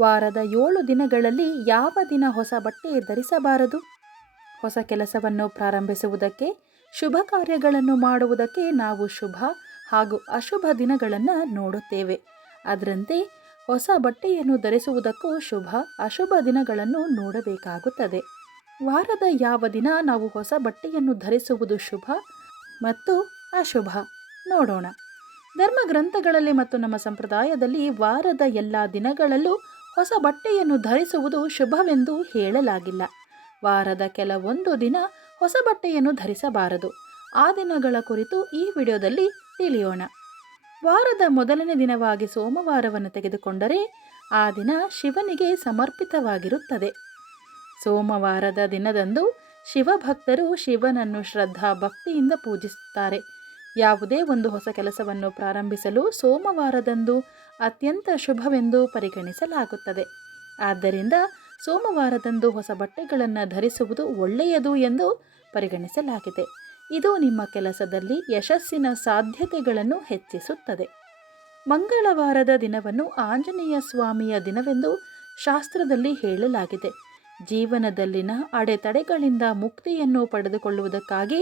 ವಾರದ ಏಳು ದಿನಗಳಲ್ಲಿ ಯಾವ ದಿನ ಹೊಸ ಬಟ್ಟೆ ಧರಿಸಬಾರದು? ಹೊಸ ಕೆಲಸವನ್ನು ಪ್ರಾರಂಭಿಸುವುದಕ್ಕೆ, ಶುಭ ಕಾರ್ಯಗಳನ್ನು ಮಾಡುವುದಕ್ಕೆ ನಾವು ಶುಭ ಹಾಗೂ ಅಶುಭ ದಿನಗಳನ್ನು ನೋಡುತ್ತೇವೆ. ಅದರಂತೆ ಹೊಸ ಬಟ್ಟೆಯನ್ನು ಧರಿಸುವುದಕ್ಕೂ ಶುಭ, ಅಶುಭ ದಿನಗಳನ್ನು ನೋಡಬೇಕಾಗುತ್ತದೆ. ವಾರದ ಯಾವ ದಿನ ನಾವು ಹೊಸ ಬಟ್ಟೆಯನ್ನು ಧರಿಸುವುದು ಶುಭ ಮತ್ತು ಅಶುಭ? ನೋಡೋಣ. ಧರ್ಮಗ್ರಂಥಗಳಲ್ಲಿ ಮತ್ತು ನಮ್ಮ ಸಂಪ್ರದಾಯದಲ್ಲಿ ವಾರದ ಎಲ್ಲ ದಿನಗಳಲ್ಲೂ ಹೊಸ ಬಟ್ಟೆಯನ್ನು ಧರಿಸುವುದು ಶುಭವೆಂದು ಹೇಳಲಾಗಿಲ್ಲ. ವಾರದ ಕೆಲವೊಂದು ದಿನ ಹೊಸ ಬಟ್ಟೆಯನ್ನು ಧರಿಸಬಾರದು. ಆ ದಿನಗಳ ಕುರಿತು ಈ ವಿಡಿಯೋದಲ್ಲಿ ತಿಳಿಯೋಣ. ವಾರದ ಮೊದಲನೇ ದಿನವಾಗಿ ಸೋಮವಾರವನ್ನು ತೆಗೆದುಕೊಂಡರೆ ಆ ದಿನ ಶಿವನಿಗೆ ಸಮರ್ಪಿತವಾಗಿರುತ್ತದೆ. ಸೋಮವಾರದ ದಿನದಂದು ಶಿವಭಕ್ತರು ಶಿವನನ್ನು ಶ್ರದ್ಧಾ ಭಕ್ತಿಯಿಂದ ಪೂಜಿಸುತ್ತಾರೆ. ಯಾವುದೇ ಒಂದು ಹೊಸ ಕೆಲಸವನ್ನು ಪ್ರಾರಂಭಿಸಲು ಸೋಮವಾರದಂದು ಅತ್ಯಂತ ಶುಭವೆಂದು ಪರಿಗಣಿಸಲಾಗುತ್ತದೆ. ಆದ್ದರಿಂದ ಸೋಮವಾರದಂದು ಹೊಸ ಬಟ್ಟೆಗಳನ್ನು ಧರಿಸುವುದು ಒಳ್ಳೆಯದು ಎಂದು ಪರಿಗಣಿಸಲಾಗಿದೆ. ಇದು ನಿಮ್ಮ ಕೆಲಸದಲ್ಲಿ ಯಶಸ್ಸಿನ ಸಾಧ್ಯತೆಗಳನ್ನು ಹೆಚ್ಚಿಸುತ್ತದೆ. ಮಂಗಳವಾರದ ದಿನವನ್ನು ಆಂಜನೇಯ ಸ್ವಾಮಿಯ ದಿನವೆಂದು ಶಾಸ್ತ್ರದಲ್ಲಿ ಹೇಳಲಾಗಿದೆ. ಜೀವನದಲ್ಲಿನ ಅಡೆತಡೆಗಳಿಂದ ಮುಕ್ತಿಯನ್ನು ಪಡೆದುಕೊಳ್ಳುವುದಕ್ಕಾಗಿ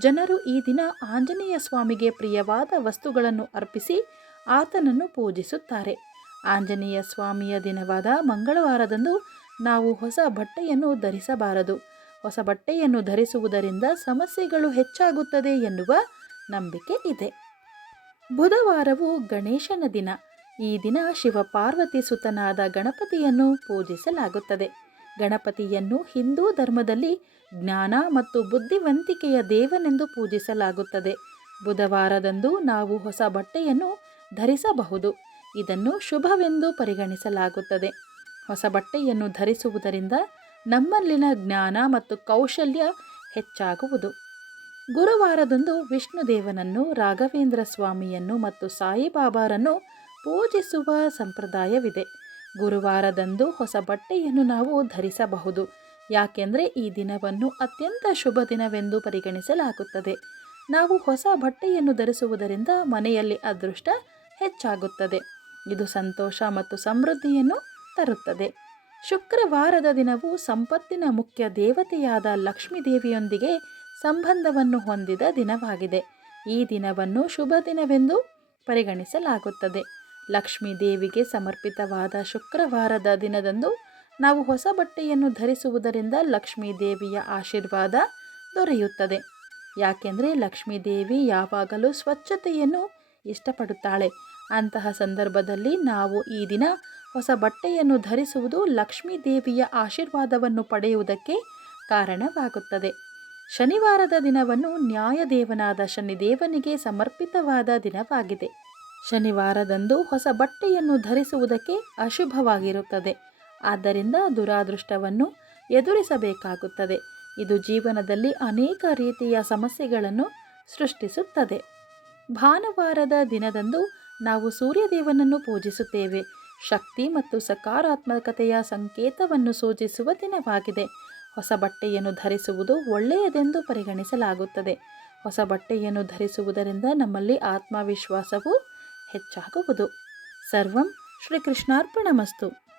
ಜನರು ಈ ದಿನ ಆಂಜನೇಯ ಸ್ವಾಮಿಗೆ ಪ್ರಿಯವಾದ ವಸ್ತುಗಳನ್ನು ಅರ್ಪಿಸಿ ಆತನನ್ನು ಪೂಜಿಸುತ್ತಾರೆ. ಆಂಜನೇಯ ಸ್ವಾಮಿಯ ದಿನವಾದ ಮಂಗಳವಾರದಂದು ನಾವು ಹೊಸ ಬಟ್ಟೆಯನ್ನು ಧರಿಸಬಾರದು. ಹೊಸ ಬಟ್ಟೆಯನ್ನು ಧರಿಸುವುದರಿಂದ ಸಮಸ್ಯೆಗಳು ಹೆಚ್ಚಾಗುತ್ತದೆ ಎನ್ನುವ ನಂಬಿಕೆ ಇದೆ. ಬುಧವಾರವು ಗಣೇಶನ ದಿನ. ಈ ದಿನ ಶಿವ ಪಾರ್ವತಿ ಸುತನಾದ ಗಣಪತಿಯನ್ನು ಪೂಜಿಸಲಾಗುತ್ತದೆ. ಗಣಪತಿಯನ್ನು ಹಿಂದೂ ಧರ್ಮದಲ್ಲಿ ಜ್ಞಾನ ಮತ್ತು ಬುದ್ಧಿವಂತಿಕೆಯ ದೇವನೆಂದು ಪೂಜಿಸಲಾಗುತ್ತದೆ. ಬುಧವಾರದಂದು ನಾವು ಹೊಸ ಬಟ್ಟೆಯನ್ನು ಧರಿಸಬಹುದು. ಇದನ್ನು ಶುಭವೆಂದು ಪರಿಗಣಿಸಲಾಗುತ್ತದೆ. ಹೊಸ ಬಟ್ಟೆಯನ್ನು ಧರಿಸುವುದರಿಂದ ನಮ್ಮಲ್ಲಿನ ಜ್ಞಾನ ಮತ್ತು ಕೌಶಲ್ಯ ಹೆಚ್ಚಾಗುವುದು. ಗುರುವಾರದಂದು ವಿಷ್ಣುದೇವನನ್ನು, ರಾಘವೇಂದ್ರ ಸ್ವಾಮಿಯನ್ನು ಮತ್ತು ಸಾಯಿಬಾಬಾರನ್ನು ಪೂಜಿಸುವ ಸಂಪ್ರದಾಯವಿದೆ. ಗುರುವಾರದಂದು ಹೊಸ ಬಟ್ಟೆಯನ್ನು ನಾವು ಧರಿಸಬಹುದು. ಯಾಕೆಂದರೆ ಈ ದಿನವನ್ನು ಅತ್ಯಂತ ಶುಭ ದಿನವೆಂದು ಪರಿಗಣಿಸಲಾಗುತ್ತದೆ. ನಾವು ಹೊಸ ಬಟ್ಟೆಯನ್ನು ಧರಿಸುವುದರಿಂದ ಮನೆಯಲ್ಲಿ ಅದೃಷ್ಟ ಹೆಚ್ಚಾಗುತ್ತದೆ. ಇದು ಸಂತೋಷ ಮತ್ತು ಸಮೃದ್ಧಿಯನ್ನು ತರುತ್ತದೆ. ಶುಕ್ರವಾರದ ದಿನವು ಸಂಪತ್ತಿನ ಮುಖ್ಯ ದೇವತೆಯಾದ ಲಕ್ಷ್ಮೀ ದೇವಿಯೊಂದಿಗೆ ಸಂಬಂಧವನ್ನು ಹೊಂದಿದ ದಿನವಾಗಿದೆ. ಈ ದಿನವನ್ನು ಶುಭ ದಿನವೆಂದು ಪರಿಗಣಿಸಲಾಗುತ್ತದೆ. ಲಕ್ಷ್ಮೀ ದೇವಿಗೆ ಸಮರ್ಪಿತವಾದ ಶುಕ್ರವಾರದ ದಿನದಂದು ನಾವು ಹೊಸ ಬಟ್ಟೆಯನ್ನು ಧರಿಸುವುದರಿಂದ ಲಕ್ಷ್ಮೀ ದೇವಿಯ ಆಶೀರ್ವಾದ ದೊರೆಯುತ್ತದೆ. ಯಾಕೆಂದರೆ ಲಕ್ಷ್ಮೀ ದೇವಿ ಯಾವಾಗಲೂ ಸ್ವಚ್ಛತೆಯನ್ನು ಇಷ್ಟಪಡುತ್ತಾಳೆ. ಅಂತಹ ಸಂದರ್ಭದಲ್ಲಿ ನಾವು ಈ ದಿನ ಹೊಸ ಬಟ್ಟೆಯನ್ನು ಧರಿಸುವುದು ಲಕ್ಷ್ಮೀ ದೇವಿಯ ಆಶೀರ್ವಾದವನ್ನು ಪಡೆಯುವುದಕ್ಕೆ ಕಾರಣವಾಗುತ್ತದೆ. ಶನಿವಾರದ ದಿನವನ್ನು ನ್ಯಾಯದೇವನಾದ ಶನಿದೇವನಿಗೆ ಸಮರ್ಪಿತವಾದ ದಿನವಾಗಿದೆ. ಶನಿವಾರದಂದು ಹೊಸ ಬಟ್ಟೆಯನ್ನು ಧರಿಸುವುದಕ್ಕೆ ಅಶುಭವಾಗಿರುತ್ತದೆ. ಆದ್ದರಿಂದ ದುರಾದೃಷ್ಟವನ್ನು ಎದುರಿಸಬೇಕಾಗುತ್ತದೆ. ಇದು ಜೀವನದಲ್ಲಿ ಅನೇಕ ರೀತಿಯ ಸಮಸ್ಯೆಗಳನ್ನು ಸೃಷ್ಟಿಸುತ್ತದೆ. ಭಾನುವಾರದ ದಿನದಂದು ನಾವು ಸೂರ್ಯದೇವನನ್ನು ಪೂಜಿಸುತ್ತೇವೆ. ಶಕ್ತಿ ಮತ್ತು ಸಕಾರಾತ್ಮಕತೆಯ ಸಂಕೇತವನ್ನು ಸೂಚಿಸುವ ದಿನವಾಗಿದೆ. ಹೊಸ ಬಟ್ಟೆಯನ್ನು ಧರಿಸುವುದು ಒಳ್ಳೆಯದೆಂದು ಪರಿಗಣಿಸಲಾಗುತ್ತದೆ. ಹೊಸ ಬಟ್ಟೆಯನ್ನು ಧರಿಸುವುದರಿಂದ ನಮ್ಮಲ್ಲಿ ಆತ್ಮವಿಶ್ವಾಸವು ಹೆಚ್ಚಾಗುವುದು. ಸರ್ವಂ ಶ್ರೀಕೃಷ್ಣಾರ್ಪಣಮಸ್ತು.